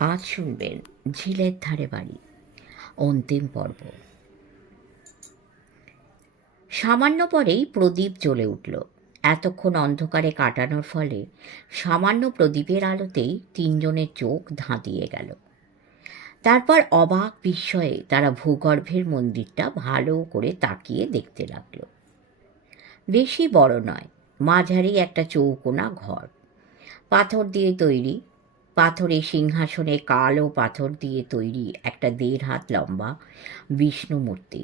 আজ শুনবেন ঝিলের ধারে বাড়ি অন্তিম পর্ব। সামান্য পরেই প্রদীপ জ্বলে উঠল। এতক্ষণ অন্ধকারে কাটানোর ফলে সামান্য প্রদীপের আলোতেই তিনজনের চোখ ধাঁধিয়ে গেল। তারপর অবাক বিস্ময়ে তারা ভূগর্ভের মন্দিরটা ভালো করে তাকিয়ে দেখতে লাগলো। বেশি বড় নয়, মাঝারি একটা চৌকোনা ঘর, পাথর দিয়ে তৈরি। পাথরের সিংহাসনে কালো পাথর দিয়ে তৈরি একটা 1.5 হাত লম্বা বিষ্ণু মূর্তি।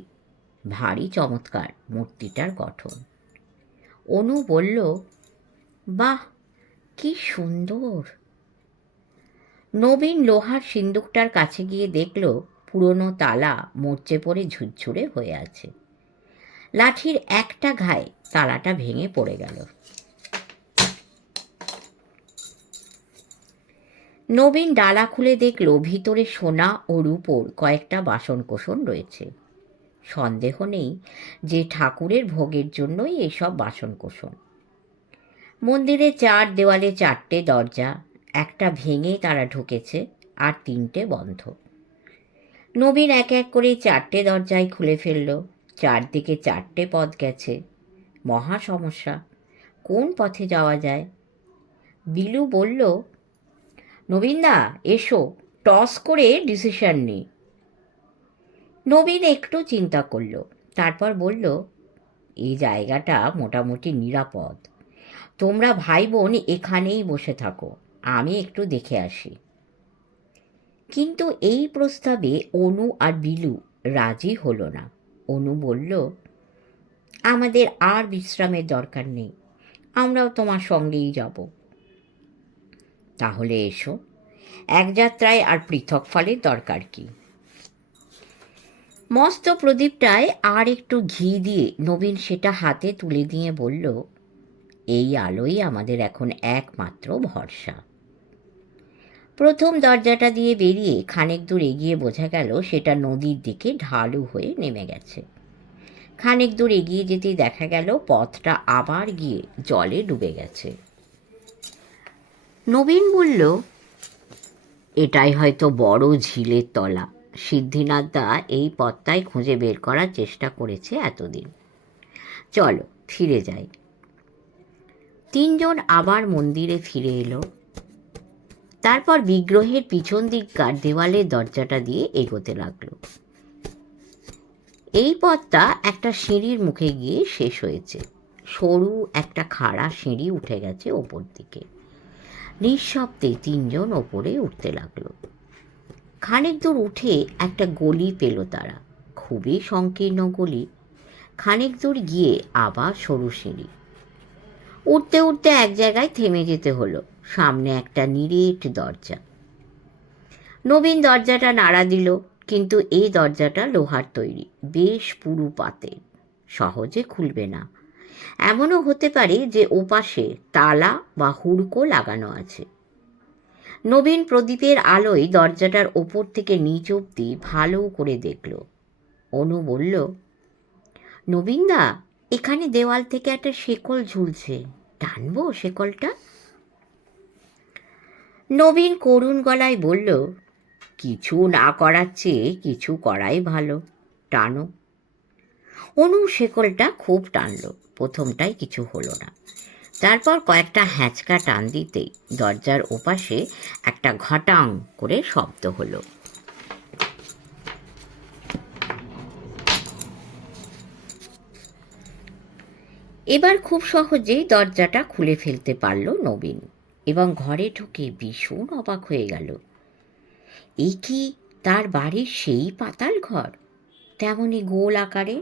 ভারী চমৎকার মূর্তিটার গঠন। অনু বলল, বাহ, কি সুন্দর। নবীন লোহার সিন্দুকটার কাছে গিয়ে দেখল পুরনো তালা মরচে পড়ে ঝুরঝুরে হয়ে আছে। লাঠির একটা ঘায়ে তালাটা ভেঙে পড়ে গেল। নবীন ডালা খুলে দেখল ভিতরে সোনা ও রূপোর কয়েকটা বাসনকোসন রয়েছে। সন্দেহ নেই যে ঠাকুরের ভোগের জন্যই এসব বাসনকোসন। মন্দিরের 4 দেওয়ালে 4টে দরজা, একটা ভেঙে তারা ঢুকেছে আর 3টে বন্ধ। নবীন এক এক করে 4টে দরজায় খুলে ফেলল। চারদিকে 4টে পথ গেছে। মহা সমস্যা, কোন পথে যাওয়া যায়? বিলু বলল, নবীনদা এসো, টস করে ডিসিশন নেই। নবীন একটু চিন্তা করল, তারপর বলল, এই জায়গাটা মোটামুটি নিরাপদ। তোমরা ভাই বোন এখানেই বসে থাকো, আমি একটু দেখে আসি। কিন্তু এই প্রস্তাবে অনু আর বিলু রাজি হলো না। অনু বলল, আমাদের আর বিশ্রামের দরকার নেই, আমরাও তোমার সঙ্গেই যাব। তাহলে এসো, এক যাত্রায় আর পৃথক ফলের দরকার কি? মস্ত প্রদীপটায় আর একটু ঘি দিয়ে নবীন সেটা হাতে তুলে দিয়ে বলল, এই আলোই আমাদের এখন একমাত্র ভরসা। প্রথম দরজাটা দিয়ে বেরিয়ে খানিক দূর এগিয়ে বোঝা গেল সেটা নদীর দিকে ঢালু হয়ে নেমে গেছে। খানিক দূর এগিয়ে যেতেই দেখা গেল পথটা আবার গিয়ে জলে ডুবে গেছে। নবীন বলল, এটাই হয়তো বড় ঝিলের তলা। সিদ্ধিনাথ দা এই পথটাই খুঁজে বের করার চেষ্টা করেছে এতদিন। চলো ফিরে যাই। তিনজন আবার মন্দিরে ফিরে এলো। তারপর বিগ্রহের পিছন দিককার দেওয়ালের দরজাটা দিয়ে এগোতে লাগলো। এই পথটা একটা সিঁড়ির মুখে গিয়ে শেষ হয়েছে। সরু একটা খাড়া সিঁড়ি উঠে গেছে ওপর দিকে। নিঃশব্দে তিনজন ওপরে উঠতে লাগলো। খানিক দূর উঠে একটা গলি পেল তারা, খুবই সংকীর্ণ গলি। খানিক দূর গিয়ে আবার সরু সিঁড়ি। উঠতে উঠতে এক জায়গায় থেমে যেতে হলো। সামনে একটা নিরেট দরজা। নবীন দরজাটা নাড়া দিল, কিন্তু এই দরজাটা লোহার তৈরি, বেশ পুরু পাতে, সহজে খুলবে না। এমনও হতে পারে যে ওপাশে তালা বা হুড়কো লাগানো আছে। নবীন প্রদীপের আলোয় দরজাটার ওপর থেকে নিচ অব্দি ভালো করে দেখল। অনু বলল, নবীনদা, এখানে দেওয়াল থেকে একটা শেকল ঝুলছে, টানবো শেকলটা? নবীন করুণ গলায় বলল, কিছু না করার চেয়ে কিছু করাই ভালো, টানো। অনু শেকলটা খুব টানল। প্রথমটাই কিছু হলো না। তারপর কয়েকটা হ্যাঁচকা টান দিতেই দরজার ওপাশে একটা ঘটাং করে শব্দ হলো। এবার খুব সহজেই দরজাটা খুলে ফেলতে পারল নবীন, এবং ঘরে ঢুকে ভীষণ অবাক হয়ে গেল। এই কি তার বাড়ির সেই পাতাল ঘর, তেমনই গোল আকারে?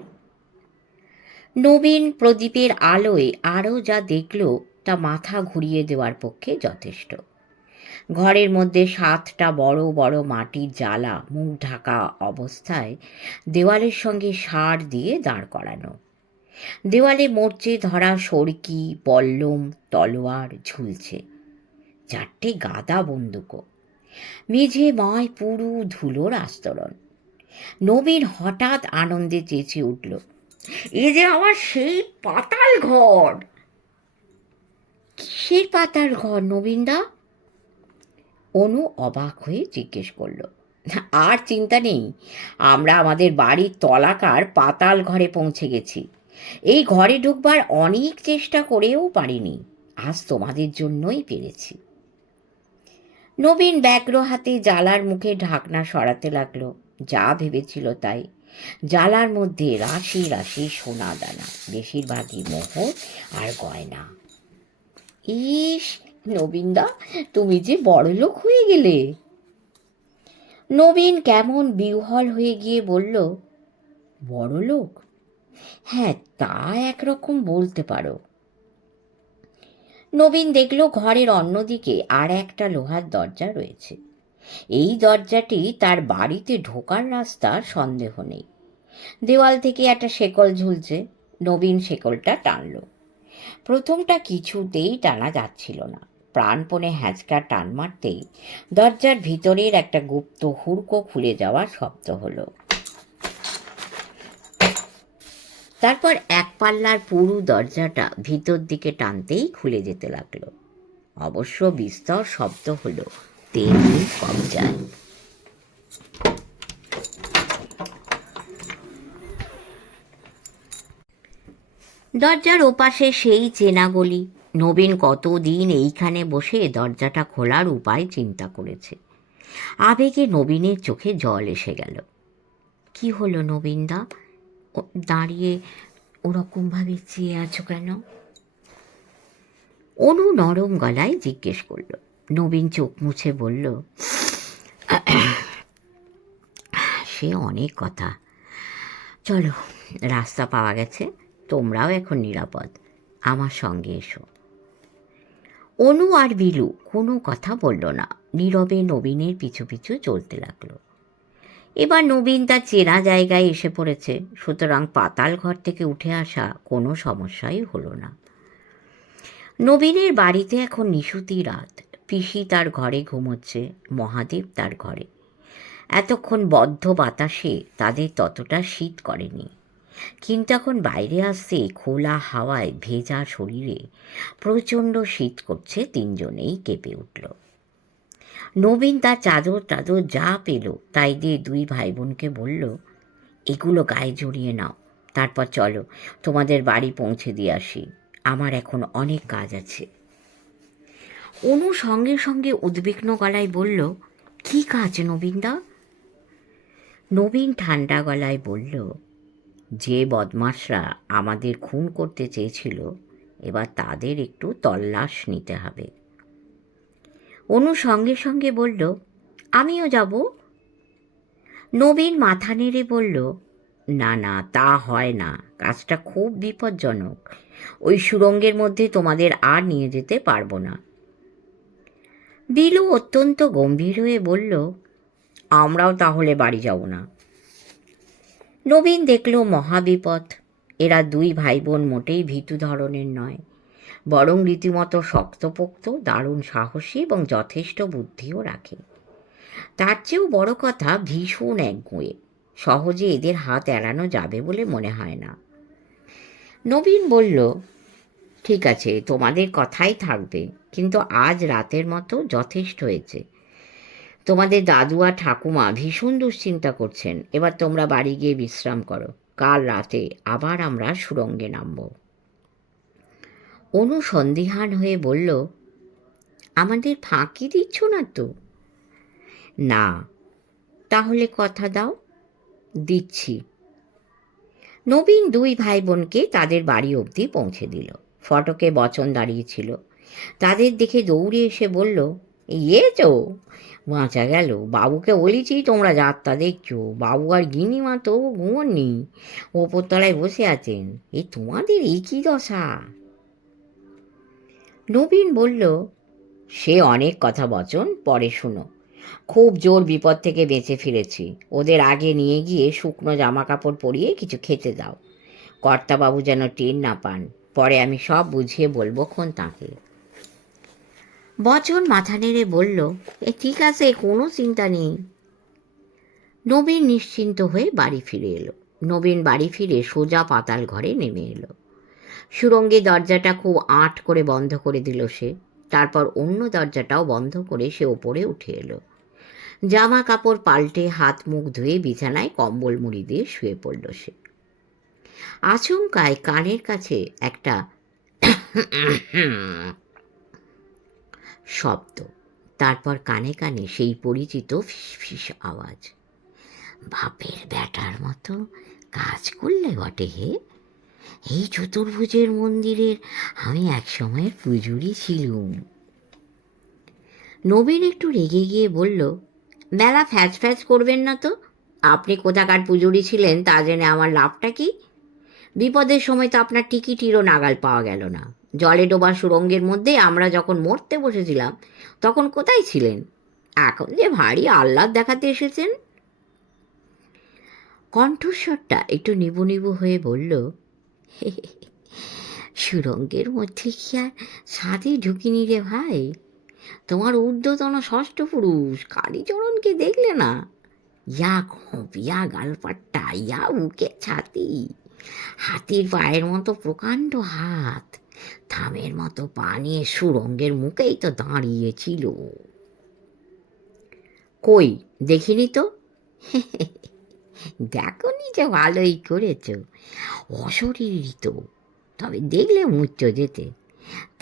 নবীন প্রদীপের আলোয় আরও যা দেখল তা মাথা ঘুরিয়ে দেওয়ার পক্ষে যথেষ্ট। ঘরের মধ্যে 7টা বড় বড় মাটির জালা মুখ ঢাকা অবস্থায় দেওয়ালের সঙ্গে সার দিয়ে দাঁড় করানো। দেওয়ালে মরচে ধরা সরকি, বল্লম, তলোয়ার ঝুলছে। 4টে গাদা বন্দুকও। মেঝে ময় পুরু ধুলোর আস্তরণ। নবীন হঠাৎ আনন্দে চেঁচিয়ে উঠল, এ যে আমার সেই পাতাল ঘর! কিসের পাতাল ঘর নবীনদা? অনু অবাক হয়ে জিজ্ঞেস করল, আর চিন্তা নেই, আমরা আমাদের বাড়ির তলাকার পাতাল ঘরে পৌঁছে গেছি। এই ঘরে ঢুকবার অনেক চেষ্টা করেও পারিনি, আজ তোমাদের জন্যই পেরেছি। নবীন ব্যগ্র হাতে জালার মুখে ঢাকনা সরাতে লাগলো। যা ভেবেছিল তাই। জালার মধ্যে রাশি রাশি সোনা দানা, বেশিরভাগই মোহর আর গয়না। ইস, নবীনদা, তুমি যে বড়লোক হয়ে গেলে। নবীন কেমন বিহ্বল হয়ে গিয়ে বলল, বড়লোক? হ্যাঁ, তা একরকম বলতে পারো। নবীন দেখল ঘরের অন্যদিকে আর একটা লোহার দরজা রয়েছে। এই দরজাটি তার বাড়িতে ঢোকার রাস্তার সন্দেহ নেই। দেওয়াল থেকে একটা শেকল ঝুলছে। নবীন শেকলটা টানল। প্রথমটা কিছুতেই টানা যাচ্ছিল না। প্রাণপণে হ্যাঁচকা টান মারতেই দরজার ভিতরের একটা গুপ্ত হুড়কো খুলে যাওয়ার শব্দ হলো। তারপর এক পাল্লার পুরু দরজাটা ভিতর দিকে টানতেই খুলে যেতে লাগলো। অবশ্য বিস্তর শব্দ হলো, তেমনি কবজায়। দরজার ওপাশে সেই চেনা গলি। নবীন কতদিন এইখানে বসে দরজাটা খোলার উপায় চিন্তা করেছে। আবেগে নবীনের চোখে জল এসে গেল। কি হলো নবীনদা, দাঁড়িয়ে ওরকমভাবে চেয়ে আছো কেন? অনু নরম গলায় জিজ্ঞেস করল। নবীন চোখ মুছে বলল, সে অনেক কথা। চলো, রাস্তা পাওয়া গেছে, তোমরাও এখন নিরাপদ, আমার সঙ্গে এসো। অনু আর বিলু কোনো কথা বলল না, নীরবে নবীনের পিছু পিছু চলতে লাগলো। এবার নবীন তার চেনা জায়গায় এসে পড়েছে, সুতরাং পাতাল ঘর থেকে উঠে আসা কোনো সমস্যাই হলো না। নবীনের বাড়িতে এখন নিশুতি রাত। পিসি তার ঘরে ঘুমোচ্ছে, মহাদেব তার ঘরে। এতক্ষণ বদ্ধ বাতাসে তাদের ততটা শীত করেনি, কিন্তু এখন বাইরে আসতে খোলা হাওয়ায় ভেজা শরীরে প্রচণ্ড শীত করছে। তিনজনেই কেঁপে উঠল। নবীন তার চাদর টাদর যা পেল তাই দিয়ে দুই ভাই বোনকে বলল, এগুলো গায়ে জড়িয়ে নাও, তারপর চলো তোমাদের বাড়ি পৌঁছে দিয়ে আসি, আমার এখন অনেক কাজ আছে। অনু সঙ্গে সঙ্গে উদ্বিগ্ন গলায় বলল, কি কাজ নবীনদা? নবীন ঠান্ডা গলায় বলল, যে বদমাশরা আমাদের খুন করতে চেয়েছিল, এবার তাদের একটু তল্লাশ নিতে হবে। অনু সঙ্গে সঙ্গে বলল, আমিও যাব। নবীন মাথা নেড়ে বলল, না না, তা হয় না, কাজটা খুব বিপজ্জনক। ওই সুড়ঙ্গের মধ্যে তোমাদের আর নিয়ে যেতে পারবো না। বিলু অত্যন্ত গম্ভীর হয়ে বলল, আমরাও তাহলে বাড়ি যাব না। নবীন দেখল মহাবিপদ। এরা দুই ভাই বোন মোটেই ভীতু ধরনের নয়, বরং রীতিমতো শক্তপোক্ত, দারুণ সাহসী এবং যথেষ্ট বুদ্ধিও রাখে। তার চেয়েও বড় কথা, ভীষণ একগুঁয়ে। সহজে এদের হাত এড়ানো যাবে বলে মনে হয় না। নবীন বলল, ঠিক আছে, তোমাদের কথাই থাকবে, কিন্তু আজ রাতের মতো যথেষ্ট হয়েছে। তোমাদের দাদু আর ঠাকুমা ভীষণ দুশ্চিন্তা করছেন, এবার তোমরা বাড়ি গিয়ে বিশ্রাম করো, কাল রাতে আবার আমরা সুড়ঙ্গে নামব। অনু সন্দিহান হয়ে বলল, আমাদের ফাঁকি দিচ্ছ না তো? না। তাহলে কথা দাও। দিচ্ছি। নবীন দুই ভাই বোনকে তাদের বাড়ি অবধি পৌঁছে দিল। ফটকে বচন দাঁড়িয়েছিল। তাদের দেখে দৌড়ে এসে বলল, তো বাঁচা গেল, বাবুকে বলেছি তোমরা যাত্রা দেখছো, বাবু আর গিনিমা তো ঘুমোননি, ওপরতলায় বসে আছেন, তোমাদের এই কী দশা? নবীন বলল, সে অনেক কথা বচন, পরে শুনো। খুব জোর বিপদ থেকে বেঁচে ফিরেছি। ওদের আগে নিয়ে গিয়ে শুকনো জামা কাপড় পরিয়ে কিছু খেতে দাও, কর্তাবাবু যেন টের না পান। পরে আমি সব বুঝিয়ে বলবো খন তাঁকে। বচন মাথা নেড়ে বলল, ঠিক আছে, কোনো চিন্তা নেই। নবীন নিশ্চিন্ত হয়ে বাড়ি ফিরে এলো। নবীন বাড়ি ফিরে সোজা পাতাল ঘরে নেমে এলো। সুড়ঙ্গে দরজাটা খুব আঁট করে বন্ধ করে দিল সে। তারপর অন্য দরজাটাও বন্ধ করে সে ওপরে উঠে এলো। জামা কাপড় পাল্টে হাত মুখ ধুয়ে বিছানায় কম্বল মুড়ি দিয়ে শুয়ে পড়ল সে। আচমকায় কানের কাছে একটা শব্দ, তারপর কানে কানে সেই পরিচিত ফিসফিস আওয়াজ। বাপের ব্যাটার মতো কাজ করলে বটে হে, এই চতুর্ভুজের মন্দিরের আমি এক সময়ের পুজুরি ছিলুম। নবীন একটু রেগে গিয়ে বলল, মেলা ফ্যাচ ফ্যাচ করবেন না তো। আপনি কোথাকার পুজুরি ছিলেন তা জেনে আমার লাভটা কি? বিপদের সময় তো আপনার টিকিটিরও নাগাল পাওয়া গেল না। জলে ডোবা সুড়ঙ্গের মধ্যে আমরা যখন মরতে বসেছিলাম তখন কোথায় ছিলেন? এখন যে ভারী আহ্লাদ দেখাতে এসেছেন। কণ্ঠস্বরটা একটু নিবু নিবু হয়ে বলল, সুড়ঙ্গের মধ্যে কি আর ছাদে ঢুকিনি রে ভাই? তোমার ঊর্ধ্বতন ষষ্ঠ পুরুষ কালীচরণকে দেখলে না? ইয়া খোঁপ, ইয়া গালপাট্টা, ইয়া বুকে ছাতি, হাতির পায়ের মতো প্রকাণ্ড হাত, থামের মতো পা নিয়ে সুড়ঙ্গের মুখেই তো দাঁড়িয়েছিল। কই দেখিনি তো। দেখনি যে ভালোই করেছ, অশরীরই তো, তবে দেখলে মুচ্চ যেতে।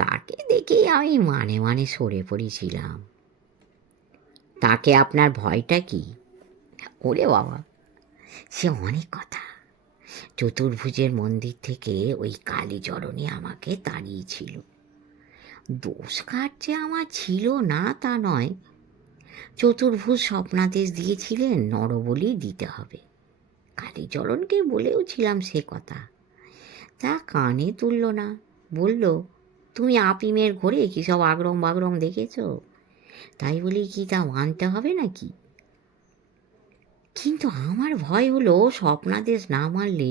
তাকে দেখেই আমি মানে মানে সরে পড়েছিলাম। তাকে আপনার ভয়টা কি? ওরে বাবা, সে অনেক কথা। চতুর্ভুজের মন্দির থেকে ওই কালীচরণই আমাকে তাড়িয়েছিল। দোষ কার যে আমার ছিল না তা নয়, চতুর্ভুজ স্বপ্নাদেশ দিয়েছিলেন নরবলি দিতে হবে। কালীচরণকে বলেওছিলাম সে কথা, তা কানে তুলল না। বলল, তুমি আপিমের ঘরে কী সব আগরম বাগরম দেখেছ, তাই বলি কি তা মানতে হবে নাকি? কিন্তু আমার ভয় হলো স্বপ্নাদেশ না মানলে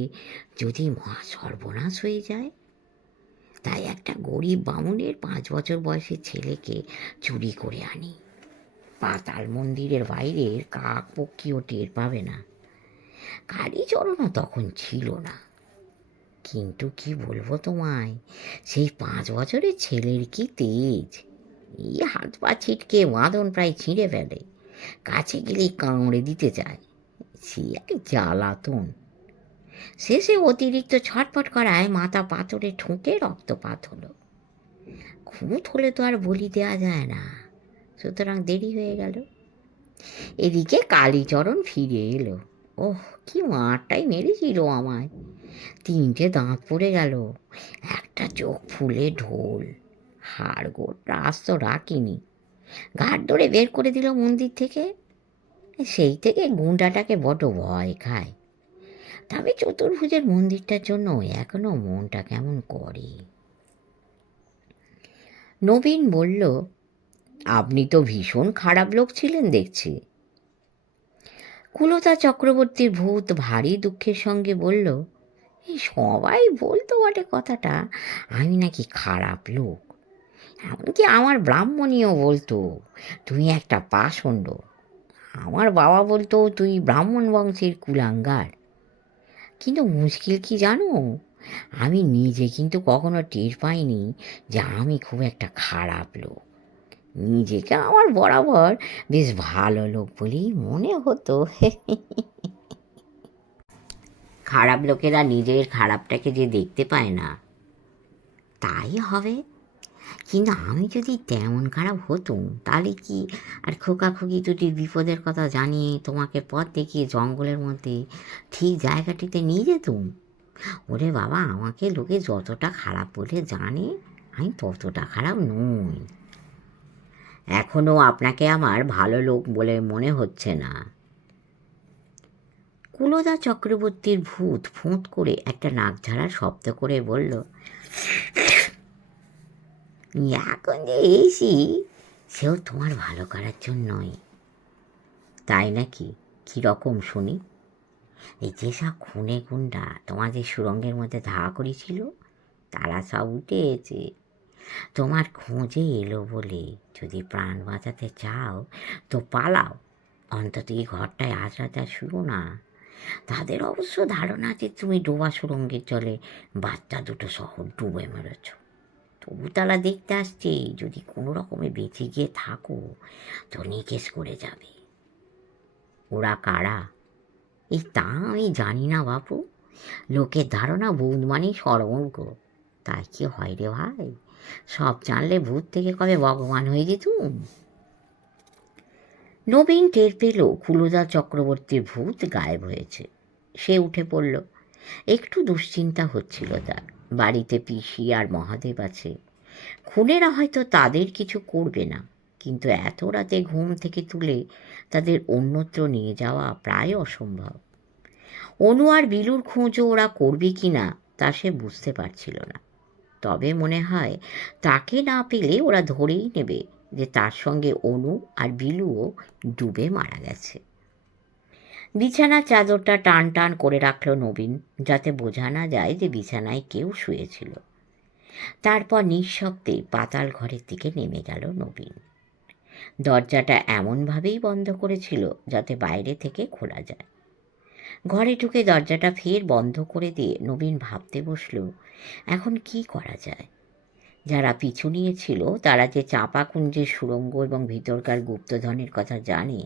যদি মহা সর্বনাশ হয়ে যায়। তাই একটা গরিব বামুনের 5 বছর বয়সের ছেলেকে চুরি করে আনি। পাতাল মন্দিরের বাইরের কাক পক্ষীও টের পাবে না। কালীচরণও তখন ছিল না। কিন্তু কি বলবো তোমায়, সেই 5 বছরের ছেলের কি তেজ! এই হাত পা ছিটকে বাঁধন প্রায় ছিঁড়ে ফেলে, কাছে গেলেই কামড়ে দিতে চায়। সে এক জ্বালাতন। শেষে অতিরিক্ত ছটফট করায় মাথা পাথরে ঠুকে রক্তপাত হলো। খুঁত হলে তো আর বলি দেওয়া যায় না, সুতরাং দেরি হয়ে গেল। এদিকে কালীচরণ ফিরে এলো। ওহ, কি মারটাই মেরেছিল আমায়! 3টে দাঁত পড়ে গেল, একটা চোখ ফুলে ঢোল, হাড়গোড় আস্ত রাখিনি। ঘাট ধরে বের করে দিল মন্দির থেকে। সেই থেকে গুন্ডাটাকে বড় ভয় খায়। তবে চতুর্ভুজের মন্দিরটার জন্য এখনো মনটা কেমন করে। নবীন বলল, আপনি তো ভীষণ খারাপ লোক ছিলেন দেখছি। কুলতা চক্রবর্তীর ভূত ভারী দুঃখের সঙ্গে বলল, এই সবাই বলতো বটে কথাটা আমি নাকি খারাপ লোক। এমনকি আমার ব্রাহ্মণীও বলতো তুই একটা পাষণ্ড। আমার বাবা বলতো তুই ব্রাহ্মণ বংশের কুলাঙ্গার। কিন্তু মুশকিল কি জানো, আমি নিজে কিন্তু কখনো টের পাইনি যে আমি খুব একটা খারাপ লোক। নিজেকে আমার বরাবর বেশ ভালো লোক বলেই মনে হতো। খারাপ লোকেরা নিজের খারাপটাকে যে দেখতে পায় না, তাই হবে। কিন্তু আমি যদি তেমন খারাপ হতুম তাহলে কি আর খোকাখুকি দুটির বিপদের কথা জানিয়ে তোমাকে পথ দেখিয়ে জঙ্গলের মধ্যে ঠিক জায়গাটিতে নিয়ে যেতুম? ওরে বাবা, আমাকে লোকে যতটা খারাপ বলে জানে আমি ততটা খারাপ নই। এখনও আপনাকে আমার ভালো লোক বলে মনে হচ্ছে না। কুলদা চক্রবর্তীর ভূত ফোঁত করে একটা নাক ঝাড়ার শব্দ করে বলল, এখন যে এসি সেও তোমার ভালো করার জন্যই। তাই নাকি? কীরকম শুনি? এই যেসব খুনে গুন্ডা তোমাদের সুড়ঙ্গের মধ্যে ধাওয়া করেছিল তারা সব উঠেছে। তোমার খোঁজে এলো বলে যদি প্রাণ বাঁচাতে চাও তো পালাও, অন্তত এই ঘরটায় আশাটা শুরু না। তাদের অবশ্য ধারণা যে তুমি ডোবা সুড়ঙ্গের জলে বাচ্চা দুটো সহ ডুবে মেরেছ। তবু তারা দেখতে আসছে, যদি কোনো রকমে বেঁচে গিয়ে থাকো তো নিকেশ করে যাবে। ওরা কারা এই তা আমি জানি না বাপু, লোকের ধারণা ভূত মানেই সর্বজ্ঞ। তাই কি হয় রে ভাই? সব জানলে ভূত থেকে কবে ভগবান হয়ে যেতুম। নবীন টের পেল কুলদা চক্রবর্তীর ভূত গায়েব হয়েছে। সে উঠে পড়ল। একটু দুশ্চিন্তা হচ্ছিল তার। বাড়িতে পিসি আর মহাদেব আছে, খুনেরা হয়তো তাদের কিছু করবে না, কিন্তু এত রাতে ঘুম থেকে তুলে তাদের অন্যত্র নিয়ে যাওয়া প্রায় অসম্ভব। অনু আর বিলুর খোঁজও ওরা করবে কি না তা সে বুঝতে পারছিল না। তবে মনে হয় তাকে না পেলে ওরা ধরেই নেবে যে তার সঙ্গে অনু আর বিলুও ডুবে মারা গেছে। বিছানার চাদরটা টান টান করে রাখল নবীন, যাতে বোঝা না যায় যে বিছানায় কেউ শুয়েছিল। তারপর নিঃশব্দে পাতাল ঘরের দিকে নেমে গেল নবীন। দরজাটা এমনভাবেই বন্ধ করেছিল যাতে বাইরে থেকে খোলা যায়। ঘরে ঢুকে দরজাটা ফের বন্ধ করে দিয়ে নবীন ভাবতে বসল, এখন কি করা যায়। যারা পিছু নিয়েছিল তারা যে চাপা কুঞ্জের সুড়ঙ্গ এবং ভিতরকার গুপ্তধনের কথা জানে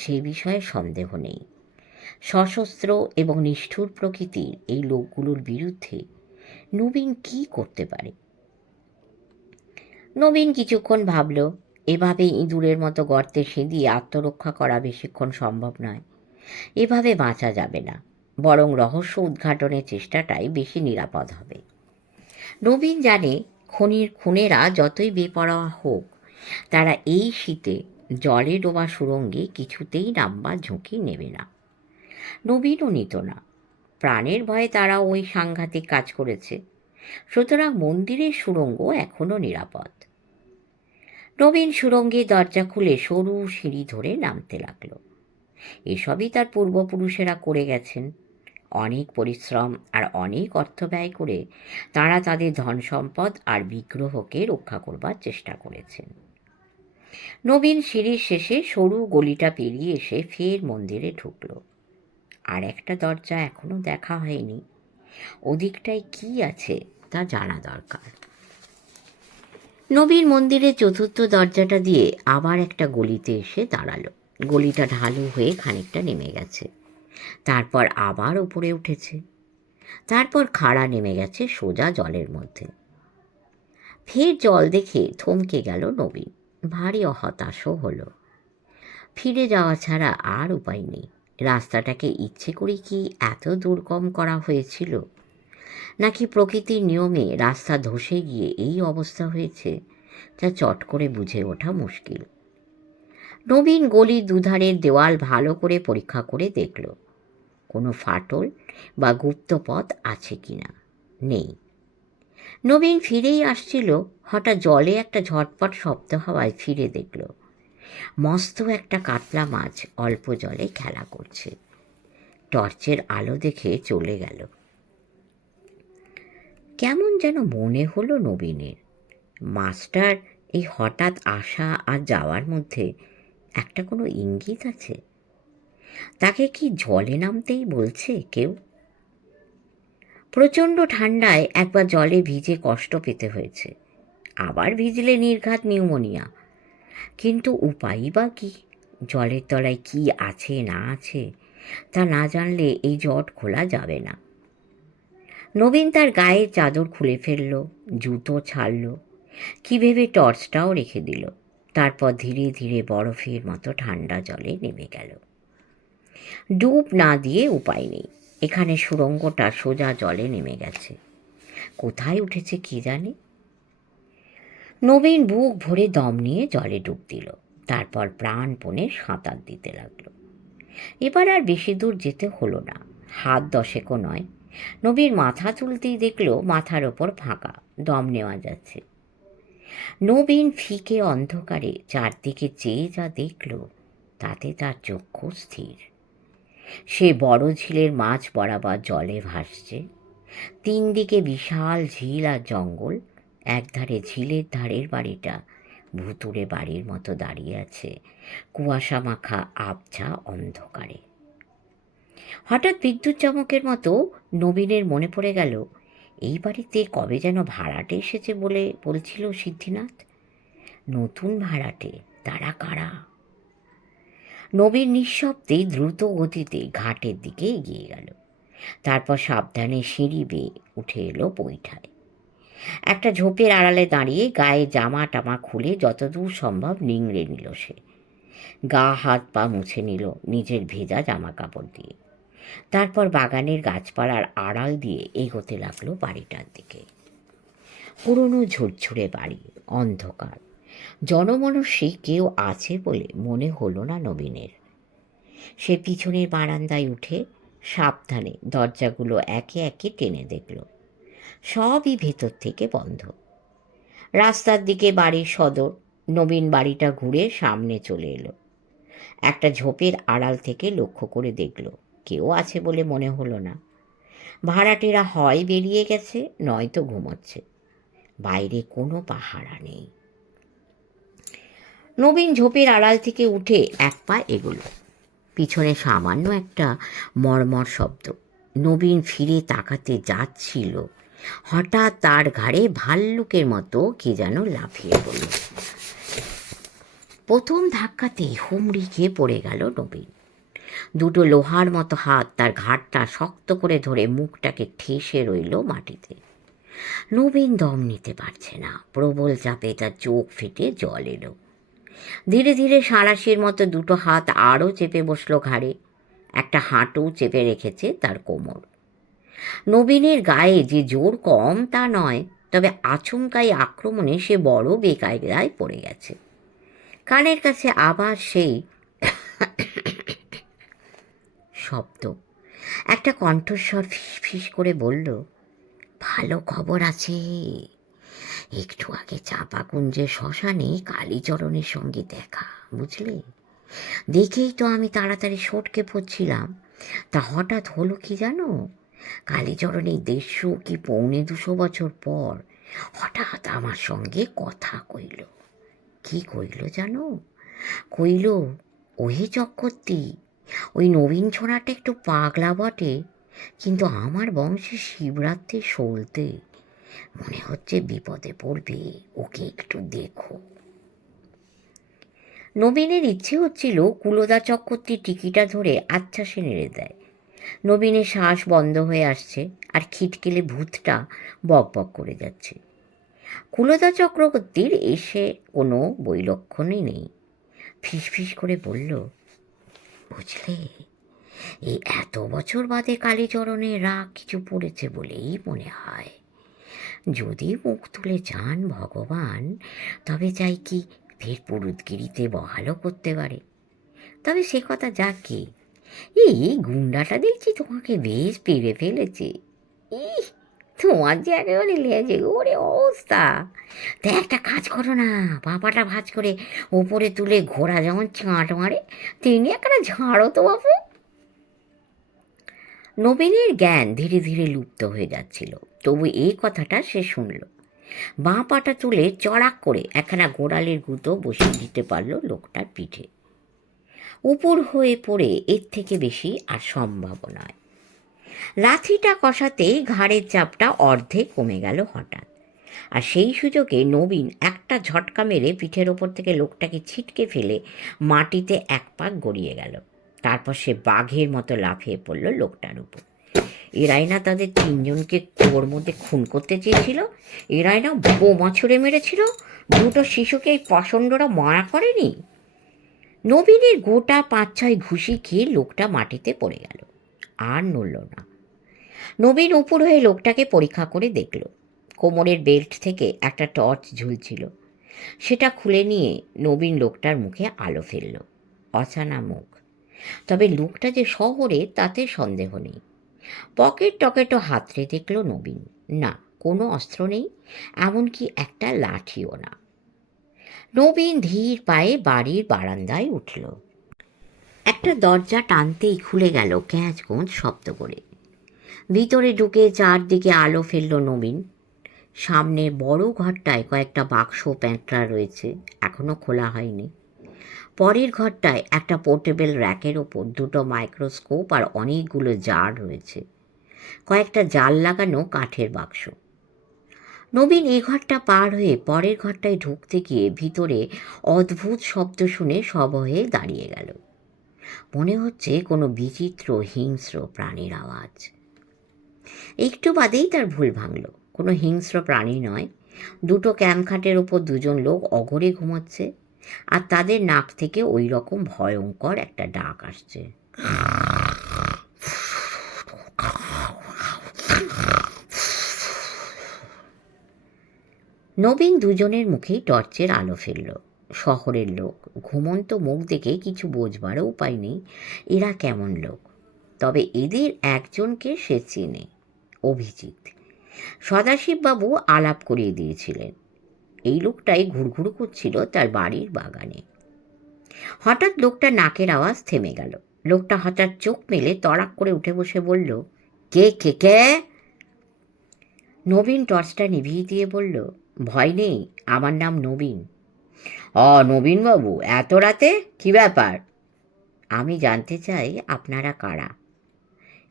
সে বিষয়ে সন্দেহ নেই। সশস্ত্র এবং নিষ্ঠুর প্রকৃতির এই লোকগুলোর বিরুদ্ধে নবীন কি করতে পারে? নবীন কিছুক্ষণ ভাবল, এভাবে ইঁদুরের মতো গর্তে সিঁধিয়ে আত্মরক্ষা করা বেশিক্ষণ সম্ভব নয়। এভাবে বাঁচা যাবে না, বরং রহস্য উদ্ঘাটনের চেষ্টাটাই বেশি নিরাপদ হবে। নবীন জানে খুনেরা যতই বেপরোয়া হোক, তারা এই শীতে জলে ডোবা সুড়ঙ্গে কিছুতেই নামবার ঝুঁকি নেবে না। নবীনও নিত না। প্রাণের ভয়ে তারা ওই সাংঘাতিক কাজ করেছে। সুতরাং মন্দিরের সুড়ঙ্গ এখনও নিরাপদ। নবীন সুড়ঙ্গের দরজা খুলে সরু সিঁড়ি ধরে নামতে লাগল। এসবই তার পূর্বপুরুষেরা করে গেছেন। অনেক পরিশ্রম আর অনেক অর্থ ব্যয় করে তারা তাদের ধন সম্পদ আর বিগ্রহকে রক্ষা করবার চেষ্টা করেছেন। নবীন সিঁড়ির শেষে সরু গলিটা পেরিয়ে এসে ফের মন্দিরে ঢুকল। আর একটা দরজা এখনো দেখা হয়নি। ওদিকটায় কি আছে তা জানা দরকার। নবীন মন্দিরের চতুর্থ দরজাটা দিয়ে আবার একটা গলিতে এসে দাঁড়ালো। গলিটা ঢালু হয়ে খানিকটা নেমে গেছে, তারপর আবার উপরে উঠেছে, তারপর খাড়া নেমে গেছে সোজা জলের মধ্যে। ফের জল দেখে থমকে গেল নবীন। ভারী হতাশও হলো। ফিরে যাওয়া ছাড়া আর উপায় নেই। রাস্তাটাকে ইচ্ছে করে কি এত দুর্গম করা হয়েছিল, নাকি প্রকৃতির নিয়মে রাস্তা ধসে গিয়ে এই অবস্থা হয়েছে, যা চট করে বুঝে ওঠা মুশকিল। নবীন গলির দুধারের দেওয়াল ভালো করে পরীক্ষা করে দেখল, কোনো ফাটল বা গুপ্ত পথ আছে কিনা। নেই। নবীন ফিরেই আসছিল, হঠাৎ জলে একটা ঝটপট শব্দ হওয়ায় ফিরে দেখল মস্ত একটা কাতলা মাছ অল্প জলে খেলা করছে। টর্চের আলো দেখে চলে গেল। কেমন যেন মনে হলো নবীনের, মাছটার এই হঠাৎ আসা আর যাওয়ার মধ্যে একটা কোনো ইঙ্গিত আছে। তাকে কি জলে নামতেই বলছে কেউ? প্রচণ্ড ঠান্ডায় একবার জলে ভিজে কষ্ট পেতে হয়েছে, আবার ভিজলে নির্ঘাত নিউমোনিয়া। কিন্তু উপায়ই বা কি? জলের তলায় কি আছে না আছে তা না জানলে এই জট খোলা যাবে না। নবীন তার গায়ের চাদর খুলে ফেলল, জুতো ছাড়ল, কি ভেবে টর্চটাও রেখে দিল। তারপর ধীরে ধীরে বরফের মতো ঠান্ডা জলে নেমে গেল। ডুব না দিয়ে উপায় নেই। এখানে সুড়ঙ্গটা সোজা জলে নেমে গেছে, কোথায় উঠেছে কি জানে। নবীন বুক ভরে দম নিয়ে জলে ডুব দিল, তারপর প্রাণপণে সাঁতার দিতে লাগলো। এবার আর বেশি দূর যেতে হলো না, হাত দশেকও নয়। নবীর মাথা তুলতেই দেখল মাথার ওপর ফাঁকা, দম নেওয়া যাচ্ছে। নবীন ফিকে অন্ধকারে চারদিকে চেয়ে যা দেখল, তাতে তার চক্ষু স্থির। সে বড় ঝিলের মাছ বরাবর জলে ভাসছে। তিন দিকে বিশাল ঝিল আর জঙ্গল। একধারে ঝিলের ধারের বাড়িটা ভুতুড়ে বাড়ির মতো দাঁড়িয়ে আছে কুয়াশা মাখা আবছা অন্ধকারে। হঠাৎ বিদ্যুৎ চমকের মতো নবীনের মনে পড়ে গেল এই বাড়িতে কবে যেন ভাড়াটে এসেছে বলে বলছিল সিদ্ধিনাথ। নতুন ভাড়াটে, তারা কারা? নবীন নিঃশব্দে দ্রুত গতিতে ঘাটের দিকে এগিয়ে গেল। তারপর সাবধানে সিঁড়ি বেয়ে উঠে এলো বৈঠায়। একটা ঝোপের আড়ালে দাঁড়িয়ে গায়ে জামা টামা খুলে যতদূর সম্ভব নিংড়ে নিল সে। গা হাত পা মুছে নিল নিজের ভেজা জামা কাপড় দিয়ে। তারপর বাগানের গাছপালার আড়াল দিয়ে এগোতে লাগলো বাড়িটার দিকে। পুরনো ঝুরঝুরে বাড়ি, অন্ধকার, জনমনস্বী কেউ আছে বলে মনে হলো না নবীনের। সে পিছনের বারান্দায় উঠে সাবধানে দরজাগুলো একে একে টেনে দেখল। সবই ভেতর থেকে বন্ধ। রাস্তার দিকে বাড়ির সদর। নবীন বাড়িটা ঘুরে সামনে চলে এলো। একটা ঝোপের আড়াল থেকে লক্ষ্য করে দেখল কেউ আছে বলে মনে হলো না। ভাড়াটেরা হয় বেরিয়ে গেছে, নয়তো ঘুমোচ্ছে। বাইরে কোনো পাহারা নেই। নবীন ঝোপের আড়াল থেকে উঠে এক পা এগোল। পিছনে সামান্য একটা মর্মর শব্দ। নবীন ফিরে তাকাতে যাচ্ছিল, হঠাৎ তার ঘাড়ে ভাল্লুকের মতো কে যেন লাফিয়ে পড়ল। প্রথম ধাক্কাতেই হুমড়ি খেয়ে পড়ে গেল নবীন। দুটো লোহার মতো হাত তার ঘাড়টা শক্ত করে ধরে মুখটাকে ঠেসে রইল মাটিতে। নবীন দম নিতে পারছে না। প্রবল চাপে তার চোখ ফেটে জল এলো। ধীরে ধীরে সাঁড়াশির মতো দুটো হাত আরও চেপে বসলো ঘাড়ে। একটা হাঁটু চেপে রেখেছে তার কোমর। নবীনের গায়ে যে জোর কম তা নয়, তবে আচমকাই আক্রমণে সে বড় বেকায়দায় পড়ে গেছে। কানের কাছে আবার সেই শব্দ। একটা কণ্ঠস্বর ফিস করে বলল, ভালো খবর আছে। একটু আগে চাঁপাকুঞ্জের শ্মশানে কালীচরণের সঙ্গে দেখা, বুঝলে? দেখেই তো আমি তাড়াতাড়ি সটকে পড়ছিলাম। তা হঠাৎ হলো কি জানো? কালীচরণের 150 কি 250 বছর পর হঠাৎ আমার সঙ্গে কথা কইল। কি কইল জানো? কইল, ওহে চক্রবর্তী, ওই নবীন ছোড়াটা একটু পাগলা বটে, কিন্তু আমার বংশে শিবরাত্রি সলতে। মনে হচ্ছে বিপদে পড়বে, ওকে একটু দেখো। নবীনের ইচ্ছে হচ্ছিল কুলদা চক্রবর্তীর টিকিটা ধরে আচ্ছাসে নেড়ে দেয়। নবীনের শ্বাস বন্ধ হয়ে আসছে, আর খিটকেলে ভূতটা বক বক করে যাচ্ছে। কুলদা চক্রবর্তীর এসে কোনো বৈলক্ষণই নেই। ফিসফিস করে বলল, বুঝলে, এই এত বছর বাদে কালীচরণের রাগ কিছু পড়েছে বলেই মনে হয়। যদি মুখ তুলে যান ভগবান, তবে চাই কি ফের পুরুতগিরিতে বহালও করতে পারে। তবে সে কথা যাক, কি এই গুন্ডাটা দেখছি তোমাকে বেশ পেরে ফেলেছে। ইহ, তোমার যে একেবারে লেজে ওরে অবস্থা। তা একটা কাজ করো না, পাপাটা ভাঁজ করে ওপরে তুলে ঘোড়া যেমন চাঁট মারে, তিনি একটা ঝাড়ো তো বাপু। নবীনের জ্ঞান ধীরে ধীরে লুপ্ত হয়ে যাচ্ছিল, তবু এই কথাটা সে শুনল। বাঁ পাটা তুলে চড়াক করে একখানা গোড়ালির গুঁতো বসিয়ে দিতে পারল লোকটার পিঠে। উপর হয়ে পড়ে এর থেকে বেশি আর সম্ভব নয়। লাথিটা কষাতেই ঘাড়ের চাপটা অর্ধেক কমে গেল হঠাৎ। আর সেই সুযোগে নবীন একটা ঝটকা মেরে পিঠের ওপর থেকে লোকটাকে ছিটকে ফেলে মাটিতে এক পাক গড়িয়ে গেল। তারপর সে বাঘের মতো লাফিয়ে পড়ল লোকটার উপর। এরাই না তাদের 3 জনকে কুয়োর মধ্যে খুন করতে চেয়েছিল? এরাই না বোমা ছুঁড়ে মেরেছিল? দুটো শিশুকে এই পাষণ্ডরা মারা করেনি? নবীনের গোটা 5-6 ঘুষি খেয়ে লোকটা মাটিতে পড়ে গেল, আর নড়ল না। নবীন উপর হয়ে লোকটাকে পরীক্ষা করে দেখল। কোমরের বেল্ট থেকে একটা টর্চ ঝুলছিল। সেটা খুলে নিয়ে নবীন লোকটার মুখে আলো ফেলল। অচানা মুখ, তবে লোকটা যে শহরে তাতে সন্দেহ নেই। পকেট টকেটও হাতড়ে দেখল নবীন। না, কোনো অস্ত্র নেই, এমনকি একটা লাঠিও না। নবীন ধীর পায়ে বাড়ির বারান্দায় উঠল। একটা দরজা টানতেই খুলে গেল ক্যাঁচ কোঁচ শব্দ করে। ভিতরে ঢুকে চারদিকে আলো ফেলল নবীন। সামনে বড় ঘরটায় কয়েকটা বাক্স প্যাঁটরা রয়েছে, এখনো খোলা হয়নি। পরের ঘরটায় একটা পোর্টেবল র্যাকের ওপর দুটো মাইক্রোস্কোপ আর অনেকগুলো জার রয়েছে। কয়েকটা জাল লাগানো কাঠের বাক্স। নবীন এ ঘরটা পার হয়ে পরের ঘরটায় ঢুকতে গিয়ে ভিতরে অদ্ভুত শব্দ শুনে সভয়ে দাঁড়িয়ে গেল। মনে হচ্ছে কোনো বিচিত্র হিংস্র প্রাণীর আওয়াজ। একটু বাদেই তার ভুল ভাঙল। কোনো হিংস্র প্রাণী নয়, দুটো ক্যাম্পখাটের ওপর দুজন লোক অঘরে ঘুমোচ্ছে, আর তাদের নাক থেকে ওই রকম ভয়ঙ্কর একটা ডাক আসছে। নবীন দুজনের মুখেই টর্চের আলো ফেলল। শহরের লোক, ঘুমন্ত মুখ দেখে কিছু বোঝবারও উপায় নেই এরা কেমন লোক। তবে এদের একজনকে সে চেনে, অভিজিৎ। সদাশিববাবু আলাপ করিয়ে দিয়েছিলেন। এই লোকটাই ঘুরঘুর করছিল তার বাড়ির বাগানে। হঠাৎ লোকটা নাকের আওয়াজ থেমে গেল। লোকটা হঠাৎ চোখ মেলে তড়াক করে উঠে বসে বলল, কে কে কে? নবীন টর্চটা নিভিয়ে দিয়ে বলল, ভয় নেই, আমার নাম নবীন। নবীনবাবু, এত রাতে কি ব্যাপার? আমি জানতে চাই আপনারা কারা।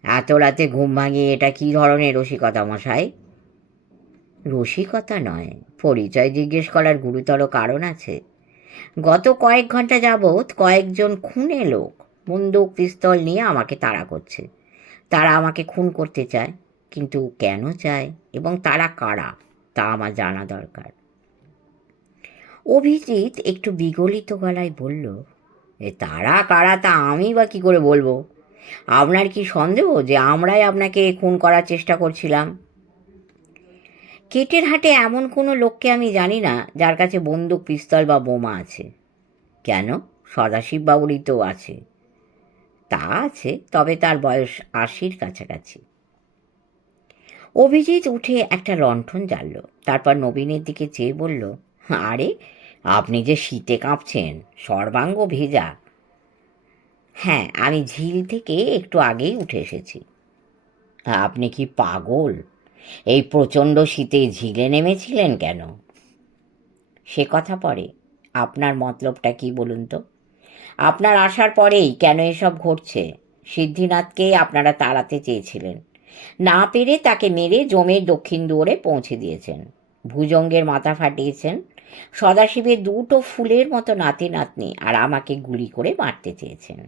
এত রাতে ঘুম ভাঙিয়ে এটা কি ধরনের রসিকতা মশাই? রসিকতা নয়, পরিচয় জিজ্ঞেস করার গুরুতর কারণ আছে। গত কয়েক ঘন্টা যাবৎ কয়েকজন খুনে লোক বন্দুক পিস্তল নিয়ে আমাকে তাড়া করছে। তারা আমাকে খুন করতে চায়, কিন্তু কেন চায় এবং তারা কারা তা আমার জানা দরকার। অভিজিৎ একটু বিগলিত গলায় বলল, তারা কারা তা আমি বা কী করে বলবো? আপনার কি সন্দেহ যে আমরাই আপনাকে খুন করার চেষ্টা করছিলাম? কেটের হাটে এমন কোনো লোককে আমি জানি না যার কাছে বন্দুক পিস্তল বা বোমা আছে। কেন? সদাশিববাবুরই তো আছে। তা আছে, তবে তার বয়স ৮০-র কাছাকাছি। অভিজিৎ উঠে একটা লণ্ঠন জ্বালল, তারপর নবীনের দিকে চেয়ে বলল, আরে আপনি যে শীতে কাঁপছেন, সর্বাঙ্গ ভেজা। হ্যাঁ, আমি ঝিল থেকে একটু আগেই উঠে এসেছি। আপনি কি পাগল? এই প্রচণ্ড শীতে ঝিলে নেমেছিলেন কেন? সে কথা পরে, আপনার মতলবটা কি বলুন তো? আপনার আসার পরেই কেন এসব ঘটছে? সিদ্ধিনাথকেই আপনারা তাড়াতে চেয়েছিলেন, না পেরে তাকে মেরে জমের দক্ষিণ দুয়ারে পৌঁছে দিয়েছেন। ভুজঙ্গের মাথা ফাটিয়েছেন, সদাশিবের দুটো ফুলের মতো নাতি নাতনি আর আমাকে গুলি করে মারতে চেয়েছেন।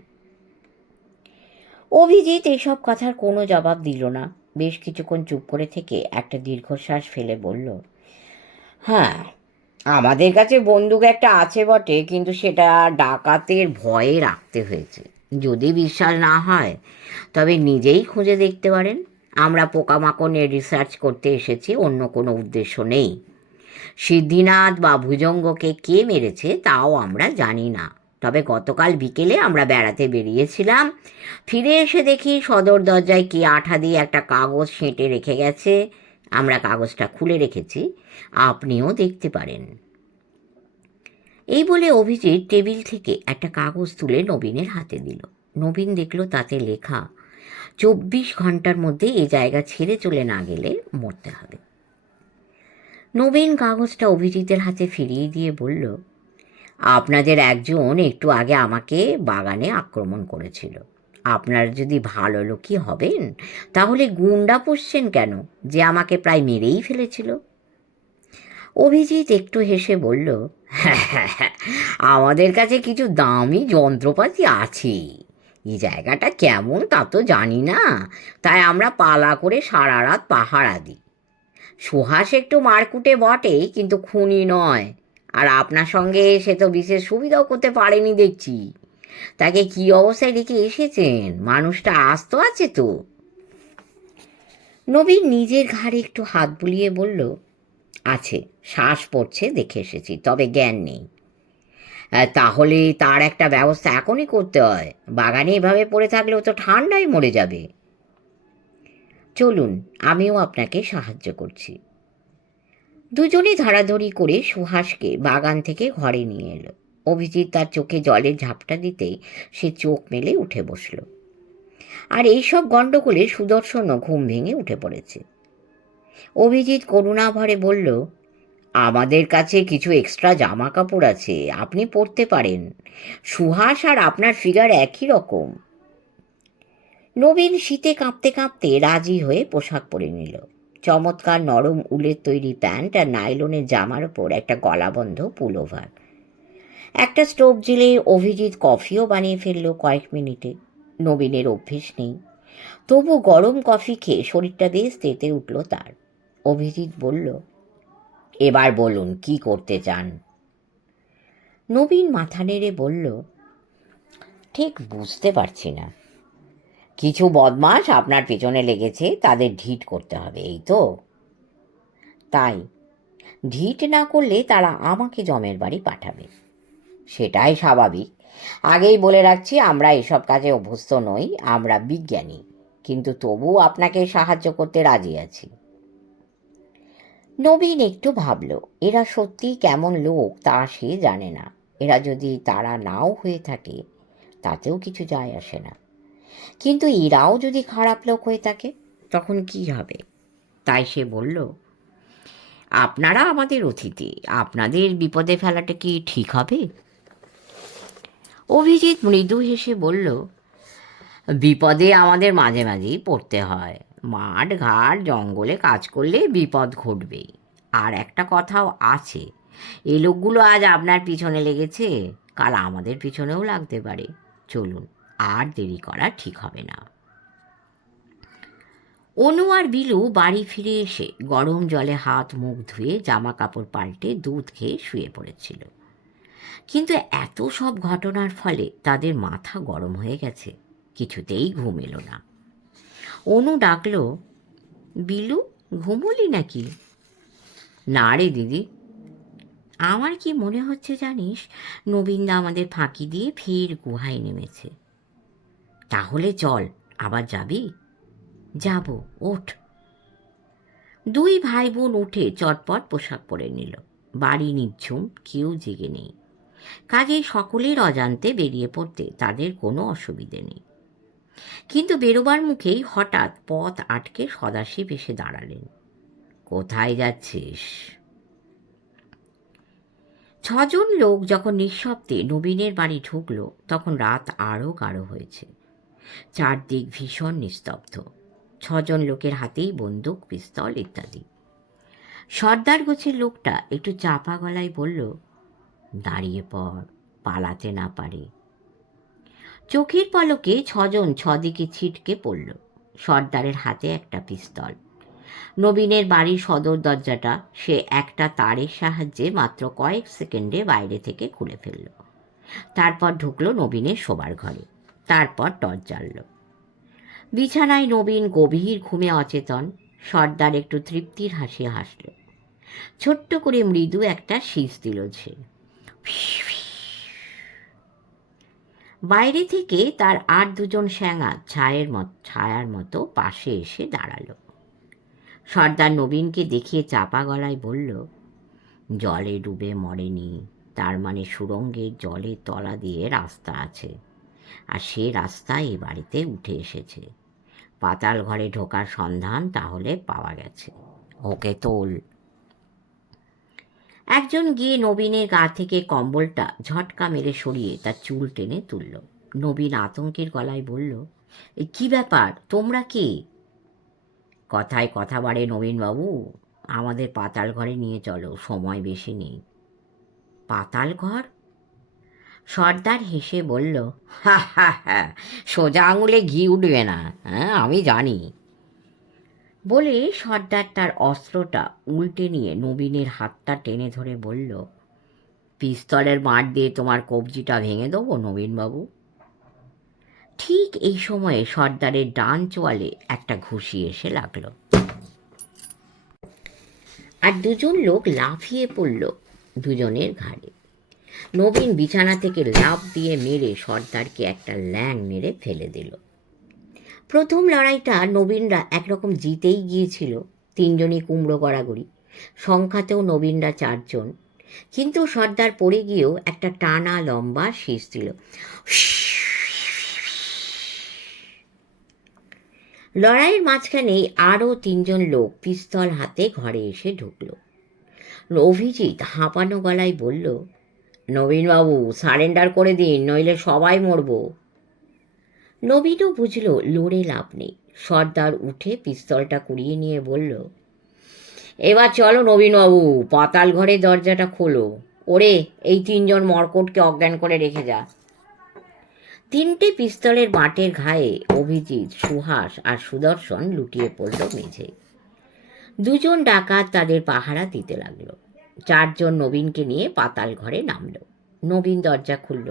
অভিজিৎ এসব কথার কোনো জবাব দিল না। বেশ কিছুক্ষণ চুপ করে থেকে একটা দীর্ঘশ্বাস ফেলে বলল, হ্যাঁ, আমাদের কাছে বন্দুক একটা আছে বটে, কিন্তু সেটা ডাকাতের ভয়ে রাখতে হয়েছে। যদি বিশ্বাস না হয় তবে নিজেই খুঁজে দেখতে পারেন। আমরা পোকামাকড় নিয়ে রিসার্চ করতে এসেছি, অন্য কোনো উদ্দেশ্য নেই। সিদ্ধিনাথ বা ভুজঙ্গকে কে মেরেছে তাও আমরা জানি না। তবে গতকাল বিকেলে আমরা বেড়াতে বেরিয়েছিলাম, ফিরে এসে দেখি সদর দরজায় কে আঠা দিয়ে একটা কাগজ সেঁটে রেখে গেছে। আমরা কাগজটা খুলে রেখেছি, আপনিও দেখতে পারেন। এই বলে অভিজিৎ টেবিল থেকে একটা কাগজ তুলে নবীনের হাতে দিল। নবীন দেখল তাতে লেখা, ২৪ ঘন্টার মধ্যে এ জায়গা ছেড়ে চলে না গেলে মরতে হবে। নবীন কাগজটা অভিজিতের হাতে ফিরিয়ে দিয়ে বলল, আপনাদের একজন একটু আগে আমাকে বাগানে আক্রমণ করেছিল। আপনারা যদি ভালো লোকই হবেন তাহলে গুন্ডা পুষছেন কেন, যে আমাকে প্রায় মেরেই ফেলেছিল? অভিজিৎ একটু হেসে বলল, আমাদের কাছে কিছু দামি যন্ত্রপাতি আছে। এই জায়গাটা কেমন তা তো জানি না, তাই আমরা পালা করে সারা রাত পাহারা দিই। সুহাস একটু মারকুটে বটে, কিন্তু খুনি নয়। আর আপনার সঙ্গে সে তো বিশেষ সুবিধাও করতে পারেনি দেখছি। তাকে কি অবস্থায় রেখে এসেছেন? মানুষটা আস্ত আছে তো? নবীন নিজের ঘাড়ে একটু হাত বুলিয়ে বলল, আছে, শ্বাস পড়ছে দেখে এসেছি, তবে জ্ঞান নেই। তাহলে তার একটা ব্যবস্থা এখনই করতে হয়। বাগানে এভাবে পড়ে থাকলেও তো ঠান্ডায় মরে যাবে। চলুন, আমিও আপনাকে সাহায্য করছি। দুজনে ধরাধরি করে সুহাসকে বাগান থেকে ঘরে নিয়ে এলো। অভিজিৎ তার চোখে জলের ঝাপটা দিতেই সে চোখ মেলে উঠে বসল। আর এইসব গণ্ডগোলে সুদর্শনও ঘুম ভেঙে উঠে পড়েছে। অভিজিৎ করুণা ভরে বলল, আমাদের কাছে কিছু এক্সট্রা জামা কাপড় আছে, আপনি পরতে পারেন। সুহাস আর আপনার ফিগার একই রকম। নবীন শীতে কাঁপতে কাঁপতে রাজি হয়ে পোশাক পরে নিল। চমৎকার নরম উলের তৈরি প্যান্ট আর নাইলনের জামার ওপর একটা গলাবন্ধ পুলোভার। একটা স্টোভ জেলে অভিজিৎ কফিও বানিয়ে ফেললো কয়েক মিনিটে। নবীনের অভ্যেস নেই, তবু গরম কফি খেয়ে শরীরটা বেশ তেতে উঠল তার। অভিজিৎ বলল, এবার বলুন কি করতে চান? নবীন মাথা নেড়ে বলল, ঠিক বুঝতে পারছি না। কিছু বদমাশ আপনার পেছনে লেগেছে, তাদের ঢিট করতে হবে, এই তো? তাই। ঢিট না করলে তারা আমাকে জমের বাড়ি পাঠাবে। সেটাই স্বাভাবিক। আগেই বলে রাখছি, আমরা এসব কাজে অভ্যস্ত নই, আমরা বিজ্ঞানী, কিন্তু তবু আপনাকে সাহায্য করতে রাজি আছি। নবীন একটু ভাবল, এরা সত্যি কেমন লোক তা সে জানে না। এরা যদি তারা নাও হয়ে থাকে তাতেও কিছু যায় আসে না, কিন্তু এরাও যদি খারাপ লোক হয়ে থাকে তখন কি হবে? তাই সে বলল, আপনারা আমাদের অতিথি, আপনাদের বিপদে ফেলাটা কি ঠিক হবে? অভিজিৎ মৃদু হেসে বলল, বিপদে আমাদের মাঝে মাঝেই পড়তে হয়। মাঠ ঘাট জঙ্গলে কাজ করলে বিপদ ঘটবেই। আর একটা কথাও আছে, এই লোকগুলো আজ আপনার পিছনে লেগেছে, কাল আমাদের পিছনেও লাগতে পারে। চলুন, আর দেরি করা ঠিক হবে না। অনু আর বিলু বাড়ি ফিরে এসে গরম জলে হাত মুখ ধুয়ে জামা কাপড় পাল্টে দুধ খেয়ে শুয়ে পড়েছিল। কিন্তু এত সব ঘটনার ফলে তাদের মাথা গরম হয়ে গেছে, কিছুতেই ঘুম এলো না। অনু ডাকল, বিলু, ঘুমোলি নাকি? না রে দিদি। আমার কি মনে হচ্ছে জানিস, নবীনদা আমাদের ফাঁকি দিয়ে ফের গুহায় নেমেছে। তাহলে চল, আবার যাবি? যাব, ওঠ। দুই ভাই বোন উঠে চটপট পোশাক পরে নিল। বাড়ি নিঝুম, কেউ জেগে নেই, কাজেই সকলের অজান্তে বেরিয়ে পড়তে তাদের কোনো অসুবিধে নেই। কিন্তু বেরোবার মুখেই হঠাৎ পথ আটকে সদাশিব এসে দাঁড়ালেন। কোথায় যাচ্ছিস? ছজন লোক যখন নিঃশব্দে নবীনের বাড়ি ঢুকল তখন রাত আরও গাঢ় হয়েছে। চারদিক ভীষণ নিস্তব্ধ। ছজন লোকের হাতেই বন্দুক, পিস্তল ইত্যাদি। সর্দার গোছের লোকটা একটু চাপা গলায় বলল, দাঁড়িয়ে পড়, পালাতে না পারে। চোখের পলকে ছজন ছদিকে ছিটকে পড়ল। সর্দারের হাতে একটা পিস্তল। নবীনের বাড়ির সদর দরজাটা সে একটা তারের সাহায্যে মাত্র কয়েক সেকেন্ডে বাইরে থেকে খুলে ফেলল। তারপর ঢুকলো নবীনের শোবার ঘরে। তারপর টর্চ জ্বালল। বিছানায় নবীন গভীর ঘুমে অচেতন। সর্দার একটু তৃপ্তির হাসি হাসল। ছোট্ট করে মৃদু একটা শীষ দিল সে। বাইরে থেকে তার আর দুজন শ্যাঙা ছায়ার মতো পাশে এসে দাঁড়ালো। সর্দার নবীনকে দেখিয়ে চাপা গলায় বলল, জলে ডুবে মরেনি, তার মানে সুড়ঙ্গের জলের তলা দিয়ে রাস্তা আছে, আর সে রাস্তা এ বাড়িতে উঠে এসেছে। পাতাল ঘরে ঢোকার সন্ধান তাহলে পাওয়া গেছে। ওকে তোল। একজন গিয়ে নবীনের গা থেকে কম্বলটা ঝটকা মেরে সরিয়ে তার চুল টেনে তুলল। নবীন আতঙ্কের গলায় বলল, কি ব্যাপার, তোমরা কে? কথায় কথা বাড়ে নবীনবাবু, আমাদের পাতাল ঘরে নিয়ে চলো, সময় বেশি নেই। পাতাল ঘর? সর্দার হেসে বলল, হা হা হা, সোজা আঙুলে ঘি উঠবে না, হ্যাঁ আমি জানি। বলে সর্দার তার অস্ত্রটা উল্টে নিয়ে নবীনের হাতটা টেনে ধরে বলল, পিস্তলের মার দিয়ে তোমার কবজিটা ভেঙে দেবো নবীনবাবু। ঠিক এই সময়ে সর্দারের ডান চোয়ালে একটা ঘুষি এসে লাগলো, আর দুজন লোক লাফিয়ে পড়ল দুজনের ঘাড়ে। নবীন বিছানা থেকে লাফ দিয়ে মেরে সর্দারকে একটা ল্যাং মেরে ফেলে দিল। প্রথম লড়াইটা নবীনরা একরকম জিতেই গিয়েছিল। তিনজনই কুমড়ো গড়াগড়ি, সংখ্যাতেও নবীনরা চারজন। কিন্তু সর্দার পড়ে গিয়েও একটা টানা লম্বা শীষ দিল। লড়াইয়ের মাঝখানেই আরও তিনজন লোক পিস্তল হাতে ঘরে এসে ঢুকল। অভিজিৎ হাঁপানো গলায় বলল, নবীনবাবু সারেন্ডার করে দিন, নইলে সবাই মরব। নবীনও বুঝল লড়ে লাভ নেই। সর্দার উঠে পিস্তলটা কুড়িয়ে নিয়ে বলল, এবার চলো নবীনবাবু, পাতাল ঘরের দরজাটা খোলো। ওরে, এই তিনজন মর্কটকে অজ্ঞান করে রেখে যা। তিনটে পিস্তলের বাটের ঘায়ে অভিজিৎ, সুহাস আর সুদর্শন লুটিয়ে পড়ল মেঝে। দুজন ডাকাত তাদের পাহারা দিতে লাগলো। চারজন নবীনকে নিয়ে পাতাল ঘরে নামলো। নবীন দরজা খুলল,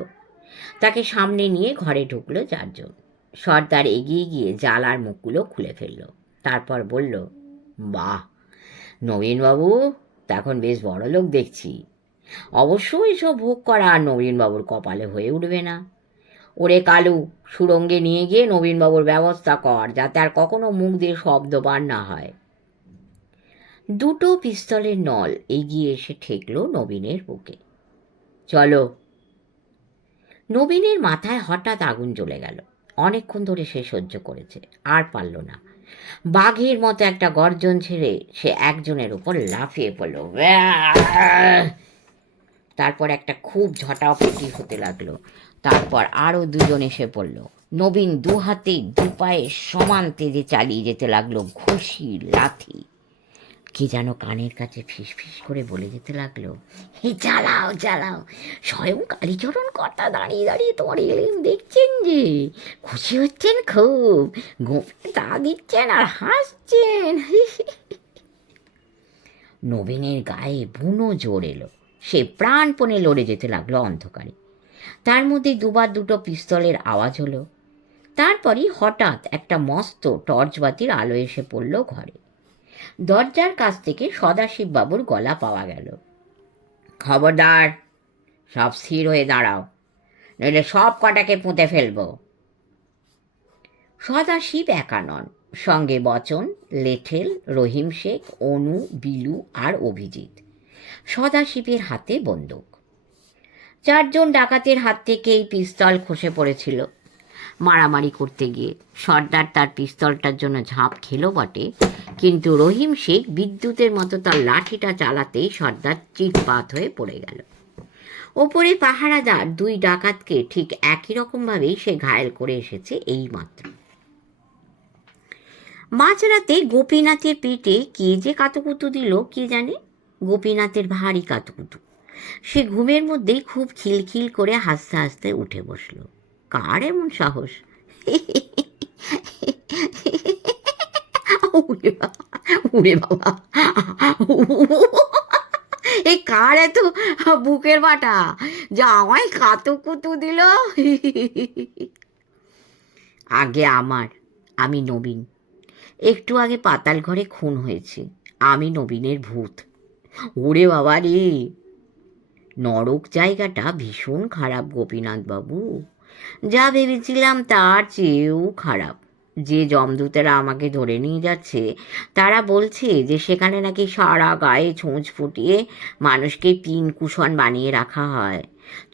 তাকে সামনে নিয়ে ঘরে ঢুকলো চারজন। সর্দার এগিয়ে গিয়ে জালার মুখগুলো খুলে ফেলল। তারপর বলল, বাহ নবীনবাবু, তখন বেশ বড় লোক দেখছি। অবশ্য এসব ভোগ করা আর নবীনবাবুর কপালে হয়ে উঠবে না। ওরে কালু, সুরঙ্গে নিয়ে গিয়ে নবীনবাবুর ব্যবস্থা কর, যাতে আর কখনো মুখ দিয়ে শব্দ বার না হয়। দুটো পিস্তলের নল এগিয়ে এসে ঠেকল নবীনের বুকে। চলো। নবীনের মাথায় হঠাৎ আগুন জ্বলে গেল। অনেকক্ষণ ধরে সে সহ্য করেছে, আর পারল না। বাঘের মতো একটা গর্জন ছেড়ে সে একজনের উপর লাফিয়ে পড়ল। তারপর একটা খুব ঝটাপটি হতে লাগলো। তারপর আরও দুজন এসে পড়ল। নবীন দু হাতে দু পায়ে সমান তেজে চালিয়ে যেতে লাগলো ঘুষি, লাথি। কে যেন কানের কাছে ফিস ফিস করে বলে যেতে লাগলো, হে চালাও চালাও, স্বয়ং কালীচরণ কর্তা দাঁড়িয়ে দাঁড়িয়ে তোমার এলেন দেখছেন যে, খুশি হচ্ছেন খুব, গোপে তা দিচ্ছেন আর হাসছেন। নবীনের গায়ে বুনো জোর এলো। সে প্রাণপণে লড়ে যেতে লাগলো অন্ধকারে। তার মধ্যে দুবার দুটো পিস্তলের আওয়াজ হলো। তারপরই হঠাৎ একটা মস্ত টর্চবাতির আলো এসে পড়ল ঘরে। দরজার কাছ থেকে সদাশিববাবুর গলা পাওয়া গেল, খবরদার, সব স্থির হয়ে দাঁড়াও, নইলে সব কটাকে পুঁতে ফেলব। সদাশিব একা নন, সঙ্গে বচন, লেঠেল, রহিম শেখ, অনু, বিলু আর অভিজিৎ। সদাশিবের হাতে বন্দুক। চারজন ডাকাতের হাত থেকেই পিস্তল খসে পড়েছিল। মারামারি করতে গিয়ে সর্দার তার পিস্তলটার জন্য ঝাঁপ খেলো বটে, কিন্তু রহিম শেখ বিদ্যুতের মতো তার লাঠিটা চালাতেই সর্দার চিৎপাত হয়ে পড়ে গেল। ওপরে পাহারাদার দুই ডাকাতকে ঠিক একই রকমভাবেই সে ঘায়েল করে এসেছে এইমাত্র। মাঝরাতে গোপীনাথের পেটে কে যে কাতুকুতু দিল কে জানে। গোপীনাথের ভারী কাতুকুতু। সে ঘুমের মধ্যেই খুব খিলখিল করে হাসতে হাসতে উঠে বসল। কার এমন সাহস? উড়ে বাবা, এই কার এত বুকের বাটা যা আমায় কাতুকুতু দিল? আগে আমার, আমি নবীন। একটু আগে পাতাল ঘরে খুন হয়েছে, আমি নবীনের ভূত। ওরে বাবা রে, নরক জায়গাটা ভীষণ খারাপ গোপীনাথ বাবু। যা ভেবেছিলাম তার চেয়েও খারাপ। যে যমদূতেরা আমাকে ধরে নিয়ে যাচ্ছে তারা বলছে যে সেখানে নাকি সারা গায়ে ছোঁচ ফুটিয়ে মানুষকে পিন কুশন বানিয়ে রাখা হয়,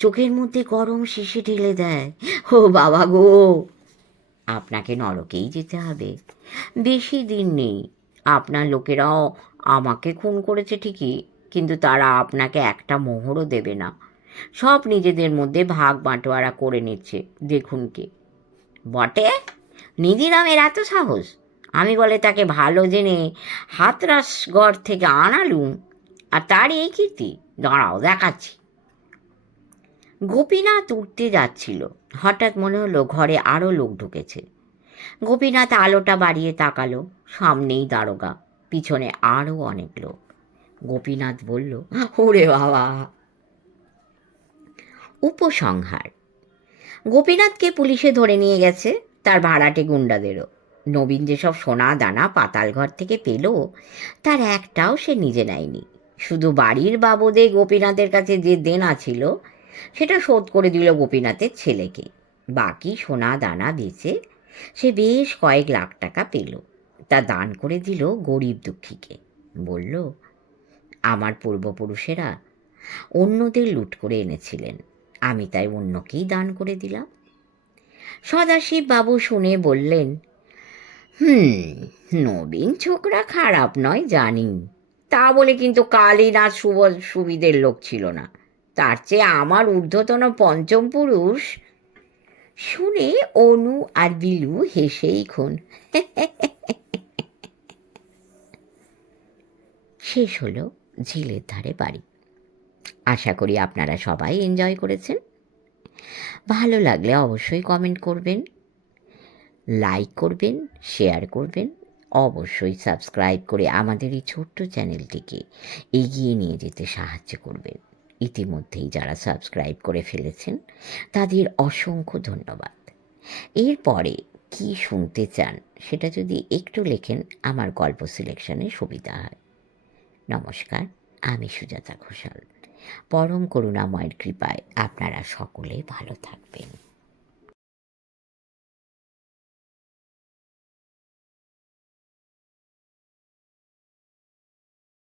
চোখের মধ্যে গরম শিশে ঢেলে দেয়। ও বাবা গো, আপনাকে নরকেই যেতে হবে। বেশি দিন নেই। আপনার লোকেরাও আমাকে খুন করেছে ঠিকই, কিন্তু তারা আপনাকে একটা মোহরও দেবে না। সব নিজেদের মধ্যে ভাগ বাঁটোয়ারা করে নিচ্ছে। দেখুন কে বটে, নিধিরামের এত সাহস! আমি বলে তাকে ভালো জেনে হাতরাসগড় থেকে আনালুম, আর তার এই কীর্তি! দাঁড়াও দেখাচ্ছি। গোপীনাথ উঠতে যাচ্ছিল, হঠাৎ মনে হলো ঘরে আরও লোক ঢুকেছে। গোপীনাথ আলোটা বাড়িয়ে তাকালো। সামনেই দারোগা, পিছনে আরও অনেক লোক। গোপীনাথ বলল, ওরে বাবা! উপসংহার: গোপীনাথকে পুলিশে ধরে নিয়ে গেছে, তার ভাড়াটে গুন্ডাদেরও। নবীন যেসব সোনা দানা পাতাল ঘর থেকে পেল তার একটাও সে নিজে নেয়নি। শুধু বাড়ির বাবদে গোপীনাথের কাছে যে দেনা ছিল সেটা শোধ করে দিল গোপীনাথের ছেলেকে। বাকি সোনা দানা বেচে সে বেশ কয়েক লাখ টাকা পেল। তা দান করে দিল গরিব দুঃখীকে। বলল, আমার পূর্বপুরুষেরা অন্যদের লুট করে এনেছিলেন, আমি তাই অন্যকেই দান করে দিলাম। সদাশিব বাবু শুনে বললেন, নবীন ছোকরা খারাপ নয় জানি, তা বলে কিন্তু কালীনাথ সুবিধের লোক ছিল না। তার চেয়ে আমার ঊর্ধ্বতন পঞ্চম পুরুষ। শুনে অনু আর বিলু হেসেই খুন। শেষ হলো ঝিলের ধারে বাড়ি। আশা করি আপনারা সবাই এনজয় করেছেন। ভালো লাগলে অবশ্যই কমেন্ট করবেন, লাইক করবেন, শেয়ার করবেন, অবশ্যই সাবস্ক্রাইব করে আমাদের এই ছোট্ট চ্যানেলটিকে এগিয়ে নিয়ে যেতে সাহায্য করবেন। ইতিমধ্যেই যারা সাবস্ক্রাইব করে ফেলেছেন তাদের অসংখ্য ধন্যবাদ। এরপরে কি শুনতে চান সেটা যদি একটু লেখেন আমার গল্প সিলেকশনে সুবিধা হয়। নমস্কার, আমি সুজাতা ঘোষাল। পরম করুণাময়ের কৃপায় আপনারা সকলে ভালো থাকবেন।